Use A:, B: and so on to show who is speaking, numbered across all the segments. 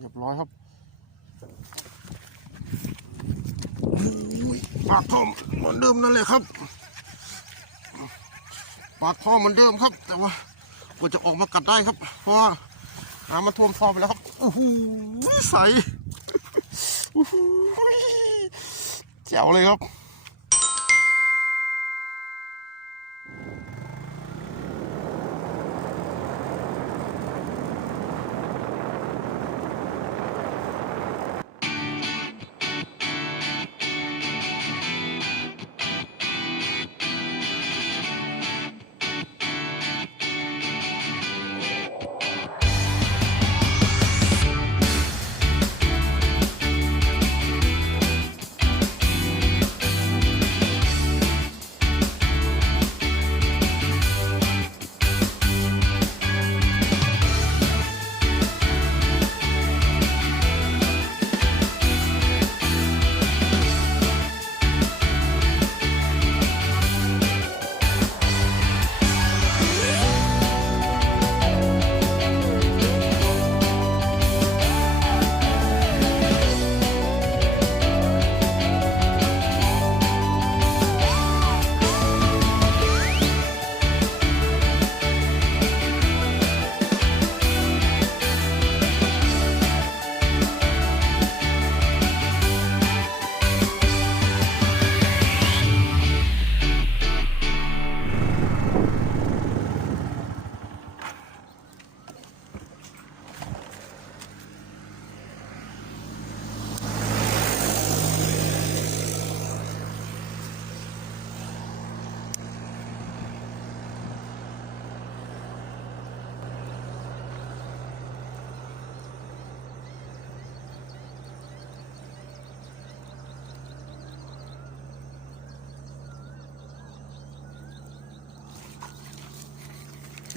A: เรียบร้อยครับปากท่อเหมือนเดิมนั่นเลยครับ ปากท่อเหมือนเดิมครับ แต่ว่ากว่าจะออกมากัดได้ครับ เพราะว่าน้ำมันท่วมท่อไปแล้วครับโอ้โหใสโอ้โหแจ๋วเลยครับ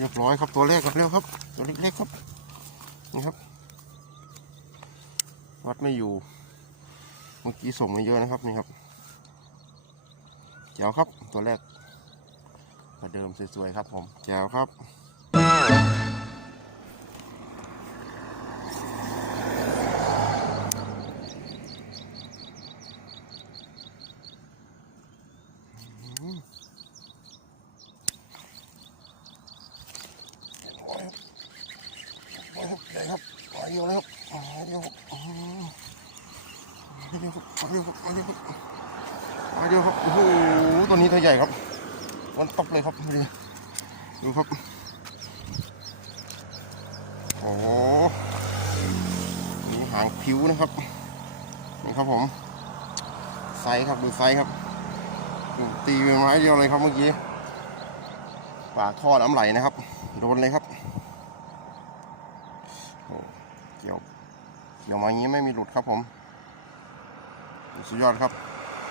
A: เรียบร้อยครับตัวแรกครับเร็วครับ ตัวเล็กๆครับนี่ครับ วัดไม่อยู่ เมื่อกี้ส่งมาเยอะนะครับนี่ครับแจ๋วครับตัวแรกประเดิมสวยๆครับผมแจ๋วครับ โอ้ยโอ้ยใหญ่ครับมา เดียวแล้วครับมาเดียวครับมาเดียวเดียวครับเดียวครับเดียวครับโอ้โหตัวนี้ตัวใหญ่ครับมันตบเลยครับดูดูครับโอ้โหนี่หางผิวนะครับนี่ครับผมไซส์ครับดูไซส์ครับตีไม้เดียวเลยครับเมื่อกี้ปากท่อน้ำไหลนะครับ โดนเลยครับโอ้เกี่ยว เดี๋ยวมาอย่างนี้ไม่มีหลุดครับผมสุดยอดครับ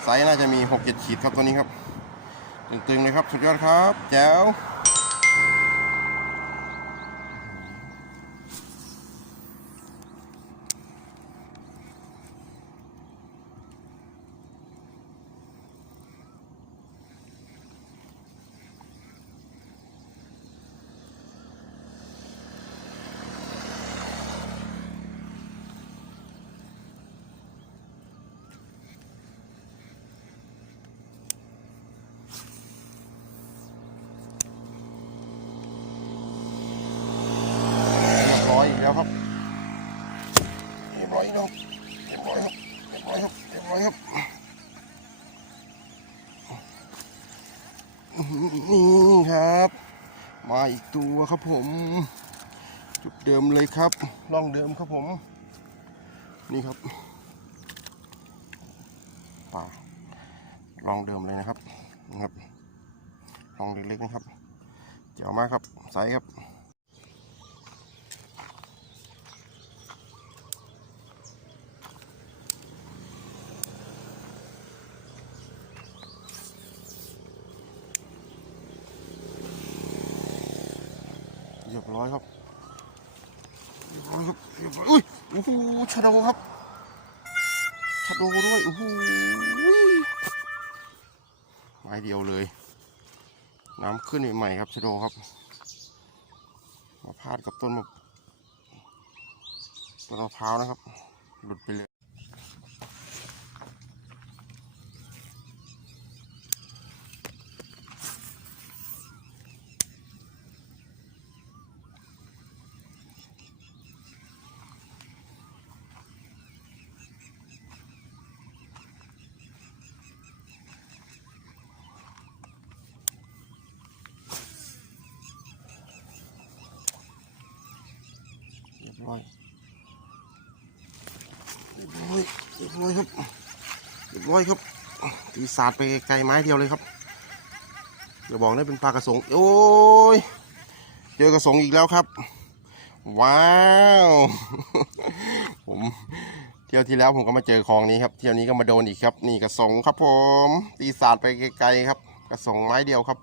A: ไซส์น่าจะมีหกเจ็ดขีดครับตัวนี้ครับ ตึงๆเลยครับ สุดยอดครับ แจ๋ว เรียบร้อยอีกแล้วครับเรียบร้อยแล้วเรียบร้อยครับเรียบร้อยครับเรียบร้อยครับนี่ครับ มาอีกตัวครับผม จุดเดิมเลยครับร่องเดิมครับผม นี่ครับปลาร่องเดิมเลยนะครับนะครับร่องเล็กๆนะครับเจ๋วมากครับไซส์ครับ ร้อยครับเรียบร้อยครับเรียบร้อยอุ้ยโอ้โหชะโดครับชะโดด้วยโอ้โหไม้เดียวเลย น้ำขึ้นใหม่ๆครับชะโดครับ มาพาดกับต้นมะต้นมะพร้าวนะครับ หลุดไปเลย เร้อยเรียบร้อยเรียบร้อยครับเรียบร้อยครับตีสาดไปไกลไม้เดียวเลยครับอย่าบอกนะเป็นปลากระสงโอ้ยเจอกระสงอีกแล้วครับ ว้าวผมเที่ยวที่แล้วผมก็มาเจอคลองนี้ครับเที่ยวนี้ก็มาโดนอีกครับ นี่กระสงครับผม ตีสาดไปไกลๆครับ กระสงไม้เดียวครับ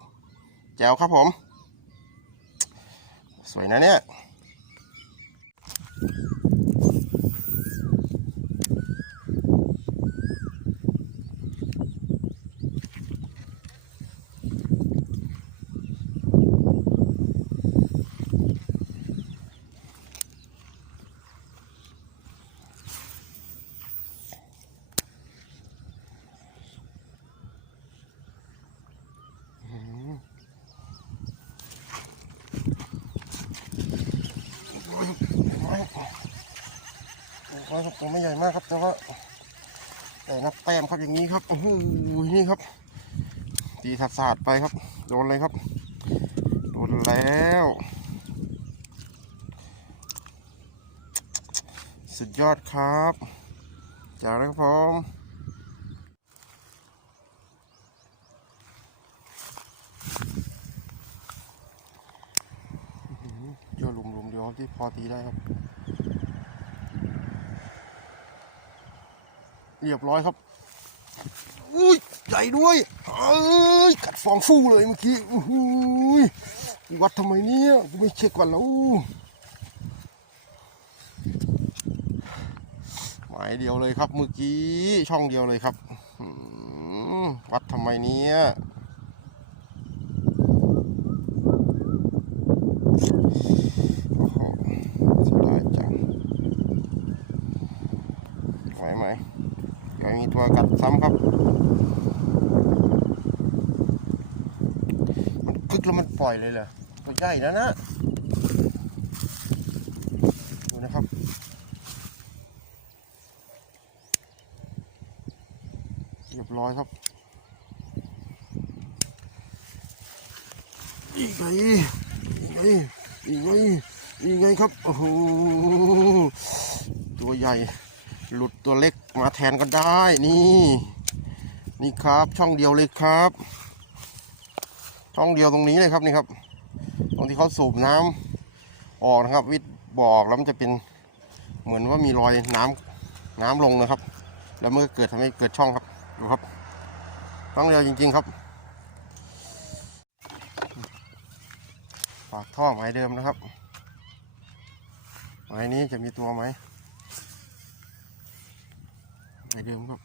A: แจวครับผม สวยนะเนี่ย you ครับตัวไม่ใหญ่มากครับ แต่ว่าแต่นับแต้มครับอย่างนี้ครับโอ้โหนี่ครับ ตีถัดสาดไปครับ โดนเลยครับ โดนแล้ว สุดยอดครับจากแล้วครับผมเจอหลุมๆเดียวที่พอตีได้ครับ เรียบร้อยครับอุ้ยใหญ่ด้วยเอ้ยกัดฟองฟูเลยเมื่อกี้อู้ยวัดทำไมเนี่ยกูไม่เช็คก่อนแล้วหมายเดียวเลยครับเมื่อกี้ช่องเดียวเลยครับวัดทำไมเนี่ยโอ้โหเสียดายจังไหวไหม เดี๋ยวมีตัวกัดซ้ำครับ มันกึกแล้วมันปล่อยเลยเหรอตัวใหญ่นะนะดูนะครับเรียบร้อยครับอีกไงอีกไงอีกไงอีกไงครับ โอ้โห ตัวใหญ่ หลุดตัวเล็ก มาแทนก็ได้นี่ นี่ครับ ช่องเดียวเลยครับ ช่องเดียวตรงนี้เลยครับนี่ครับ ตรงที่เขาสูบน้ำออกนะครับ วิทย์บอกแล้วมันจะเป็นเหมือนว่ามีรอยน้ำน้ำลงนะครับ แล้วมันก็เกิดทำให้เกิดช่องครับดูครับช่องเดียวจริง ๆครับปากท่อไม้เดิมนะครับไม้นี้จะมีตัวไหม ไม้เดิมครับ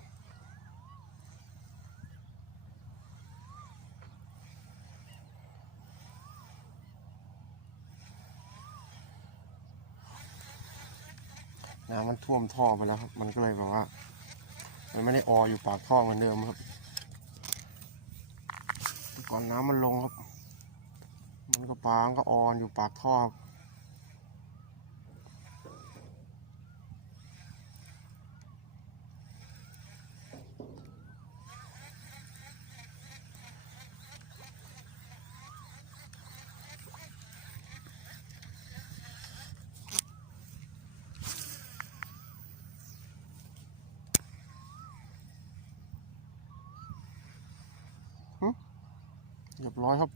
A: น้ำมันท่วมท่อไปแล้วครับ มันก็เลยแบบว่า มันไม่ได้อออยู่ปากท่อเหมือนเดิมครับ ก่อนน้ำมันลงครับ มันก็ปางก็ออนอยู่ปากท่อครับ เรียบร้อยครับ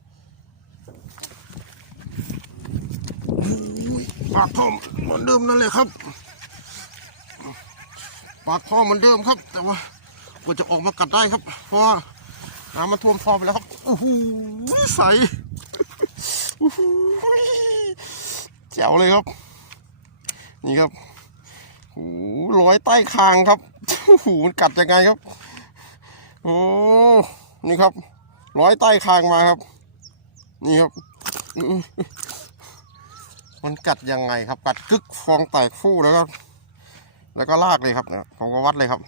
A: ปากท่อเหมือนเดิมนั่นเลยครับ ปากท่อเหมือนเดิมครับ แต่ว่ากว่าจะออกมากัดได้ครับ เพราะว่าน้ำมันท่วมท่อไปแล้วครับโอ้โหใสโอ้โหแจ๋วเลยครับ นี่ครับโอ้โหร้อยใต้คางครับโอ้โหมันกัดยังไงครับ โอ้นี่ครับ ร้อยใต้คางมาครับ นี่ครับ มันกัดยังไงครับ กัดกึกฟองแตกฟู่แล้วครับแล้วก็ลากเลยครับผมก็วัดเลยครับ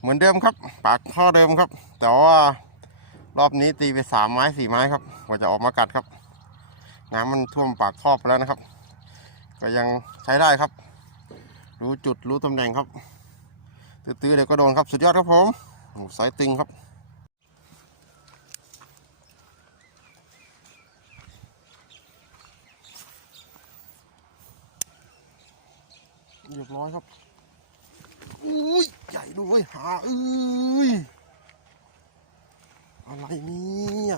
A: เหมือนเดิมครับ ปากท่อเดิมครับ แต่ว่ารอบนี้ตีไปสามไม้สี่ไม้ครับกว่าจะออกมากัดครับ น้ำมันท่วมปากท่อไปแล้วนะครับ ก็ยังใช้ได้ครับ รู้จุดรู้ตำแหน่งครับ ตื้อๆเดี๋ยวก็โดนครับ สุดยอดครับผมสายตึงครับ รียบร้อยครับอุ้ยใหญ่ด้วยหาเอ้ยอะไรเนี่ย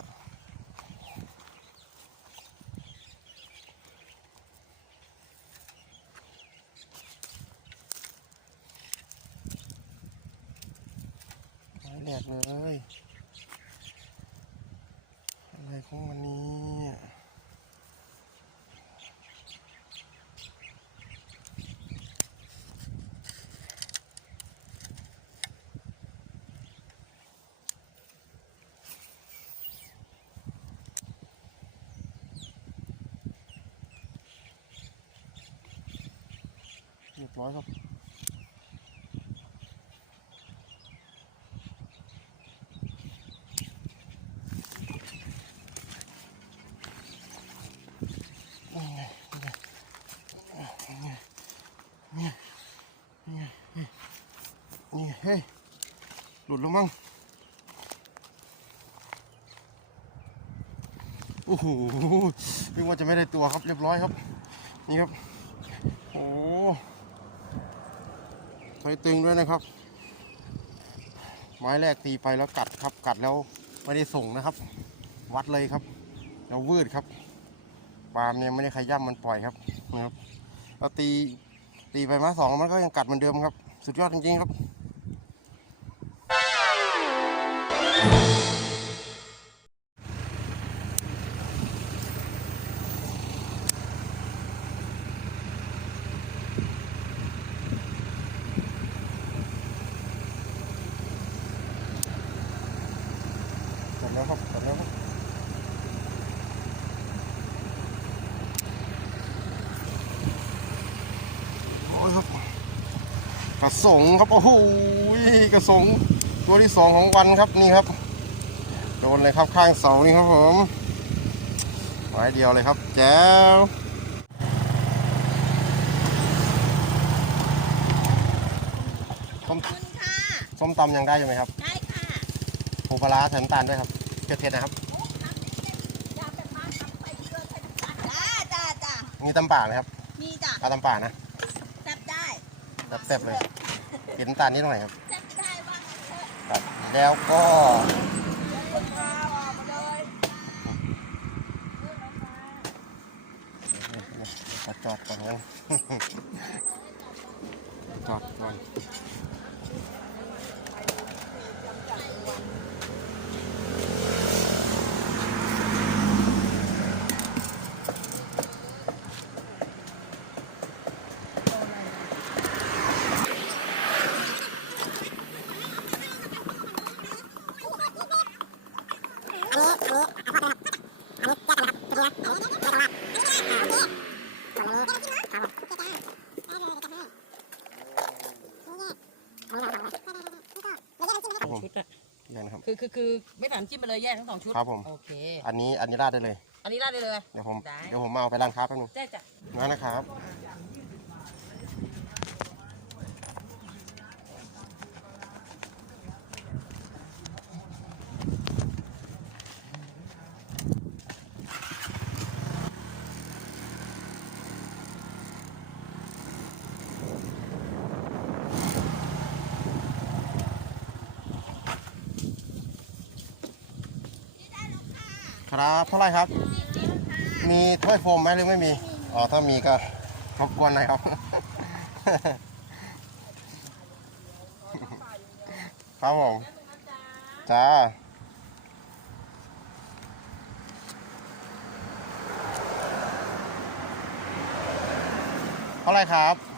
A: ไม้แหลกเลยอะไรของมันนี่ย เรียบร้อย ครับนี่เฮ้ยหลุดแล้วมั้งโอ้โหนึกว่าจะไม่ได้ตัวครับเรียบร้อยครับ นี่ครับ โอ้ไฟ ตึงด้วยนะครับ ไม้แรกตีไปแล้วกัดครับ กัดแล้วไม่ได้ส่งนะครับ วัดเลยครับแล้ววืดครับปาล์มเนี่ยไม่ได้ขย่ำมันปล่อยครับนะครับเราตีตีไปมาสองมันก็ยังกัดเหมือนเดิมครับ สุดยอดจริงๆครับ ครับ กระสงครับโอ้โหกระสงตัวที่สองของวันครับนี่ครับ โดนเลยครับข้างเสานี่ครับผมไม้เดียวเลยครับ แจ้วส้ม
B: คุณค่ะ
A: ส้มตำยังได้อยู่ไหมครับ
B: ได้ค่ะ
A: ปูปลาร้าใส่น้ำตาลด้วยครับเผ็ดๆนะครับ
B: โอ้ทำนี้ได้ยาแบบมาทำไปเพื่อใช้น้ำตาลจ้าจ้าจ้า
A: มีตำป่าไหมครับ
B: มีจ้ะ
A: เอาตำป่านะ
B: แซ่บได้
A: แซ่บๆเลยเห็นน้ำตาลนิดหน่อยครับ
B: แซ่บได้ว่างั้นเถอะ
A: ครับ แล้วก็
B: คนมาออกมาเลย
A: จอดจอดก่อนงั้นจอดก่อนครับผม
C: ชุดอะ
A: ยังนะ ครับ
C: คือคือคือไม่ผ่านจิ้มไปเลยแยกทั้งสองชุด
A: ครับผม
C: โอเค
A: อันนี้อันนี้ราดได้เลย
C: อันนี้ราดได้เลย
A: เดี๋ยวผม
C: ได้
A: เดี๋ยวผมเอาไปร้านค้าแป๊บนึง
C: ได้จ้ะ
A: งั้นนะครับ ครับ เท่าไหร่ครับ มีถ้วยโฟมไหมหรือไม่มี อ๋อ ถ้ามีก็รบกวนหน่อยครับ ครับผม จ้า เท่าไหร่ครับ